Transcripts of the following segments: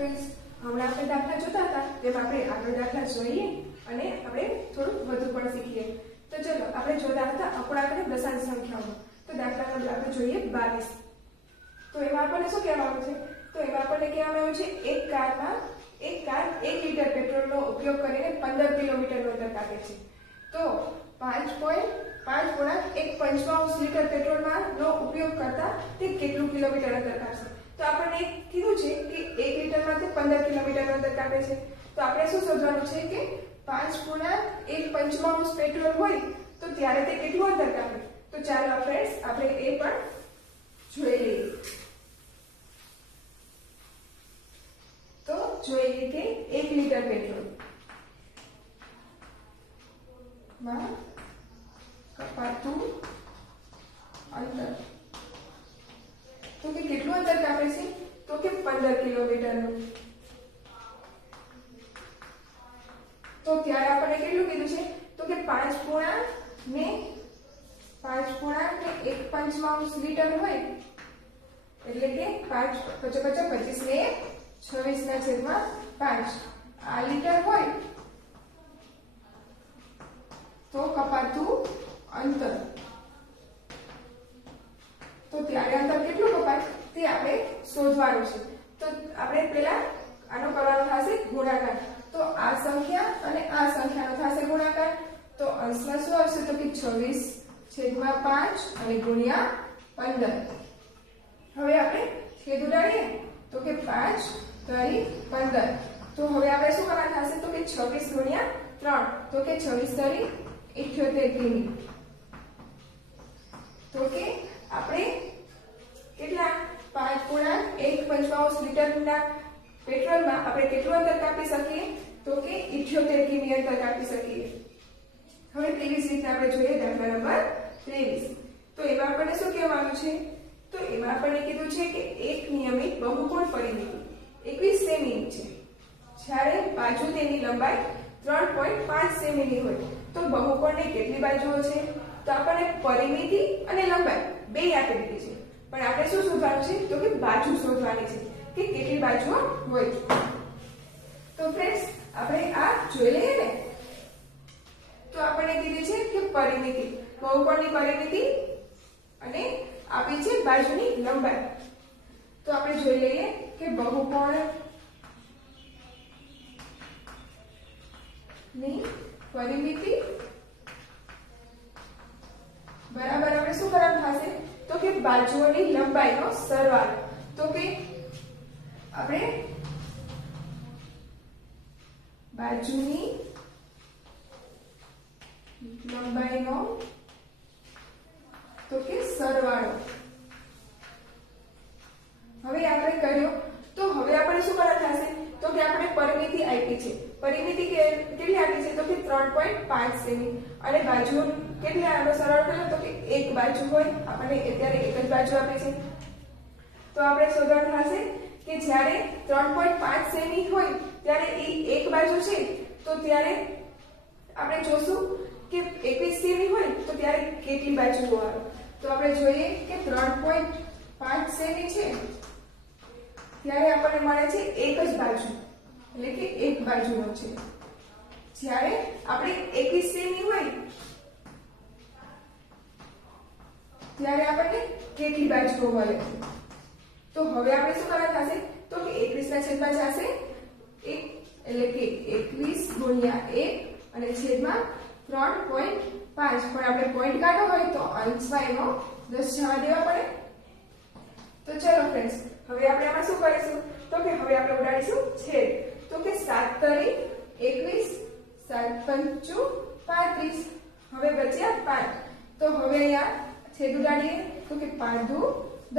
Friends, હમણાં આપણે દાખલા જોતા હતા તેમ આપણે આગળ દાખલા જોઈએ અને આપણે થોડું વધુ પણ શીખીએ. તો ચલો આપણે જોતા હતા અપૂર્ણાંક અને દશાંશ સંખ્યાઓ. તો દાખલા નંબર આપણે જોઈએ 22. તો એમાં આપણને શું કહેવામાં છે? તો એમાં આપણને કહેવામાં આવ્યું છે એક કાર 1 લીટર પેટ્રોલનો ઉપયોગ કરીને 15 કિલોમીટરનું અંતર કાપે છે. તો 5.5 ગુણ્યા 1/55 લીટર પેટ્રોલનો ઉપયોગ કરતા તે કેટલું કિલોમીટર અંતર કાપશે? તો આપણને કીધું છે કે 1 લીટરમાં તે 15 કિલોમીટરનું અંતર કાપે છે. તો આપણે શું શોધવાનું છે કે 5 ગુણ્યા 1/55 પેટ્રોલ હોય તો ત્યારે તે કેટલું અંતર કાપે? તો ચાલો ફ્રેન્ડ્સ આપણે એ પણ જોઈ લઈએ. તો જોઈએ કે 1 લીટર પેટ્રોલ માં કપાતું અંતર તો કે કેટલું અંતર કાપે છે? તો કે 15 કિલોમીટરનું. તો ત્યારે આપણને કેટલું કીધું છે? તો કે 5 ગુણ્યા 1/55 લીટર હોય એટલે કે 5 × 25 ને 26/5 આ લીટર હોય તો કપાતું અંતર. તો ત્યારે અંતર કેટલું કપાય તે આપણે શોધવાનું છે. તો આપણે પહેલા આનો કરવાનો થશે ગુણાકાર. તો આ સંખ્યા અને આ સંખ્યાનો થશે ગુણાકાર. તો અંશમાં શું આવશે? તો કે 26/5 અને ગુણ્યા 15. હવે આપણે છેદ ઉડાડીએ તો કે 5 × 15. તો હવે આપણે શું કરવાનું થશે? તો કે 26 ગુણ્યા 3 તો કે 26 × 78 કિમી. તો કે આપણે કેટલા 5 ગુણ્યા 1/55 લીટરના પેટ્રોલમાં આપણે કેટલું અંતર કાપી શકીએ? તો કે 78 કિમી અંતર કાપી શકીએ. હવે તેવી જ રીતે આપણે જોઈએ દાખલા નંબર 23. તો એમાં આપણને શું કહેવાનું છે? તો એમાં આપણને કીધું છે કે એક નિયમિત બહુકોણ પરિમિતિ 21 સેમી છે. જ્યારે બાજુ તેની લંબાઈ 3.5 સેમીની હોય તો બહુકોણની કેટલી બાજુઓ છે? તો આપણને પરિમિતિ અને લંબાઈ બે આપી દીધી છે, પણ આપણે શું શોધવાનું છે? તો કે બાજુ શોધવાની છે કે કેટલી બાજુઓ હોય. તો ફ્રેન્ડ્સ આપણે આ જોઈ લઈએ ને. તો આપણને કીધી છે કે પરિમિતિ, બહુકોણની પરિમિતિ અને આપી છે બાજુની લંબાઈ. તો આપણે જોઈ લઈએ કે બહુકોણની પરિમિતિ બરાબર આપણે શું કરવાનું થશે? તો કે બાજુઓની લંબાઈનો સરવાળો. તો કે આપણે બાજુની લંબાઈનો તો કે સરવાળો હવે આપણે કર્યો. તો હવે આપણે શું કરવાનું થશે? તો કે આપણે પરિમિતિ આપી છે. પરિમિતિ કેટલી આપી છે? તો કે 3.5 સેમી. અને બાજુઓ કેટલી આનો સરવાળો કર્યો? તો કે એક બાજુ હોય, આપણને અત્યારે એક જ બાજુ આપી છે. તો આપણે શોધવાનું થશે કે જ્યારે 3.5 સેમી હોય ત્યારે એ એક બાજુ છે. તો ત્યારે આપણે જોશું કે 21 સેમી હોય તો ત્યારે કેટલી બાજુઓ આવે? તો આપણે જોઈએ કે 3.5 સેમી છે ત્યારે આપણને મળે છે એક જ બાજુ, એટલે કે એક બાજુનો છે. જ્યારે આપણે 21 સેમી હોય ત્યારે આપણને કેટલી બાજુઓ મળે? તો હવે આપણે શું કરવાનું થશે? તો કે 21/4 જશે 1 એટલે કે 21 ગુણ્યા 1 અને છેદમાં 3.5. પણ આપણે પોઈન્ટ કાઢવો હોય તો અંશમાં એનો 10 જવા દેવા પડે. તો ચલો ફ્રેન્ડ્સ હવે આપણે આમાં શું કરીશું? તો કે હવે આપણે ઉડાડીશું છેદ. તો કે 7 × 21 7 × 35. હવે બચ્યા 5. તો હવે અહીંયા છેદ ઉડાડીએ તો કે 5 ×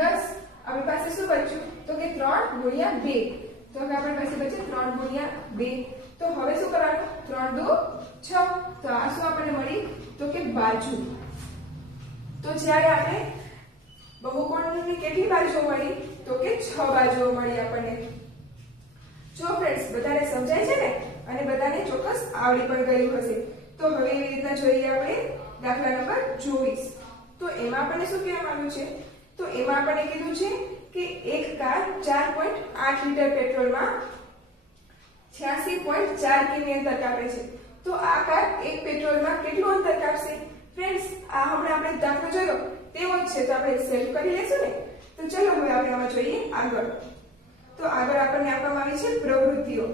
10. આપણી પાસે શું બચ્યું? તો કે 3 ગુણ્યા 2. તો હવે આપણી પાસે બચે 3 ગુણ્યા 2. તો હવે શું કરવાનું? 3 × 6. તો આ શું આપણને મળી? તો કે બાજુ. તો જ્યારે આપણે બહુકોણની કેટલી બાજુઓ મળી? તો કે 6 બાજુઓ મળી આપણને. જો ફ્રેન્ડ્સ બધાને સમજાય છે ને અને બધાને ચોક્કસ આવડી પણ ગયું હશે. તો હવે એવી રીતના જોઈએ આપણે દાખલા નંબર 24. તો એમાં આપણને શું કહેવામાં આવ્યું છે? તો એમાં આપણને કીધું છે કે એક કાર 4.8 8 લીટર પેટ્રોલમાં 86.4 કિમી અંતર કાપે છે. તો આ કાર એક પેટ્રોલમાં કેટલું અંતર કાપશે? ફ્રેન્ડ્સ, આ હમણાં આપણે દાખલો જોયો તેવો જ છે, તો આપણે સેવ કરી લેશું ને. તો ચલો હવે આપણે આમાં જોઈએ આગળ. તો આગળ આપણને આપવામાં આવી છે પ્રવૃત્તિઓ.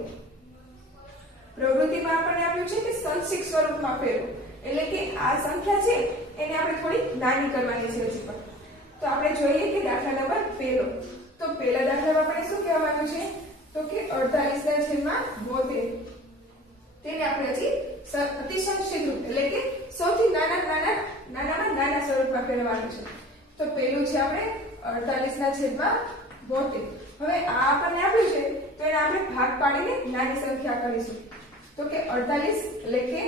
પ્રવૃત્તિમાં આપણને આપ્યું છે કે સંક્ષિપ્ત સ્વરૂપમાં ફેરવો, એટલે કે આ સંખ્યા છે એને આપણે થોડી નાની કરવાની છે હજી પણ. તો આપણે જોઈએ કે દાખલા નંબર પહેલો. તો પહેલા દાખલામાં આપણે શું કહેવાનું છે? તો કે 48/72. તેને આપણે હજી અતિસંક્ષિપ્ત રૂપ એટલે કે સૌથી નાનામાં નાના સ્વરૂપમાં ફેરવવાનું છે. તો પહેલું છે આપણે 48/72. હવે આ આપણને આપ્યું છે તો એને આપણે ભાગ પાડીને નાની સંખ્યા કરીશું. તો કે 48 એટલે કે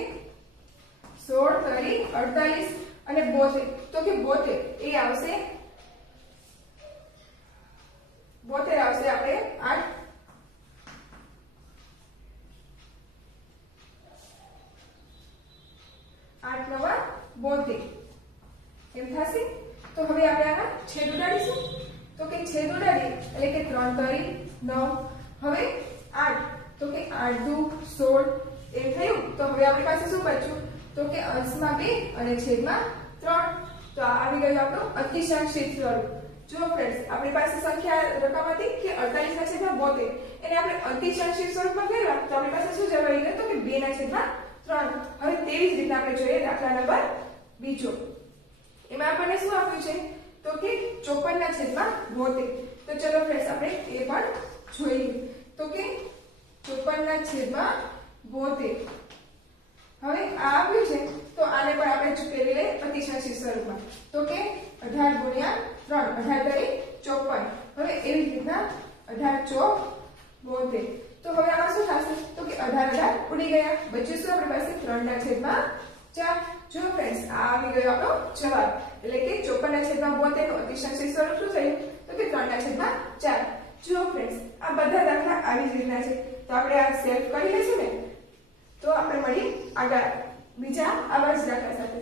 16 તરી 48 અને 72. તો કે 72 એ આવશે 72 આવશે આપણે 8 નવા 72 એમ થશે. તો હવે આપણે આના છેદ ઉડાડીશું. તો કે છેદ ઉડાડીએ એટલે કે 3 તરી 9. હવે 8 તો કે 8 દુ 16 એમ થયું. તો હવે આપણી પાસે શું બચ્યું? તો કે અંશમાં 2 અને છેદમાં 3. તો આ આવી ગયું આપણું અતિસંક્ષિપ્ત સ્વરૂપ. જો ફ્રેન્ડ્સ, આપણી પાસે સંખ્યા રકમ હતી કે 48/72, એને આપણે અતિસંક્ષિપ્ત સ્વરૂપમાં ફેરવા તો આપણી પાસે શું જવાબ આવી ગયો? તો કે 2/3. હવે તેવી જ રીતે આપણે જોઈએ દાખલા નંબર બીજો. એમાં આપણને શું આપ્યું છે? તો કે 54/72. તો ચલો ફ્રેન્ડ્સ આપણે એ પણ જોઈએ. તો કે 54/72. હવે આ આવ્યું છે તો આને પણ આપણે ફેરવી લઈએ અતિસંક્ષિપ્ત સ્વરૂપમાં. તો કે 18 × 3 18 તરી 54. હવે એવી જ રીતના 18 ચોક 72. તો હવે આમાં શું થશે? તો કે 18 ઉડી ગયા, બચ્યું શું આપણી પાસે? 3/4. જો ફ્રેન્ડ્સ, આ આવી ગયો આપણો જવાબ. એટલે કે 54/72 નું અતિસંક્ષિપ્ત સ્વરૂપ શું થયું? તો કે 3/4. જો ફ્રેન્ડ્સ, આ બધા દાખલા આવી જ રીતના છે. તો આપણે આ સેવ કરી લઈશું ને. તો આપણે મળીએ આગળ બીજા આવા જ દાખલા સાથે.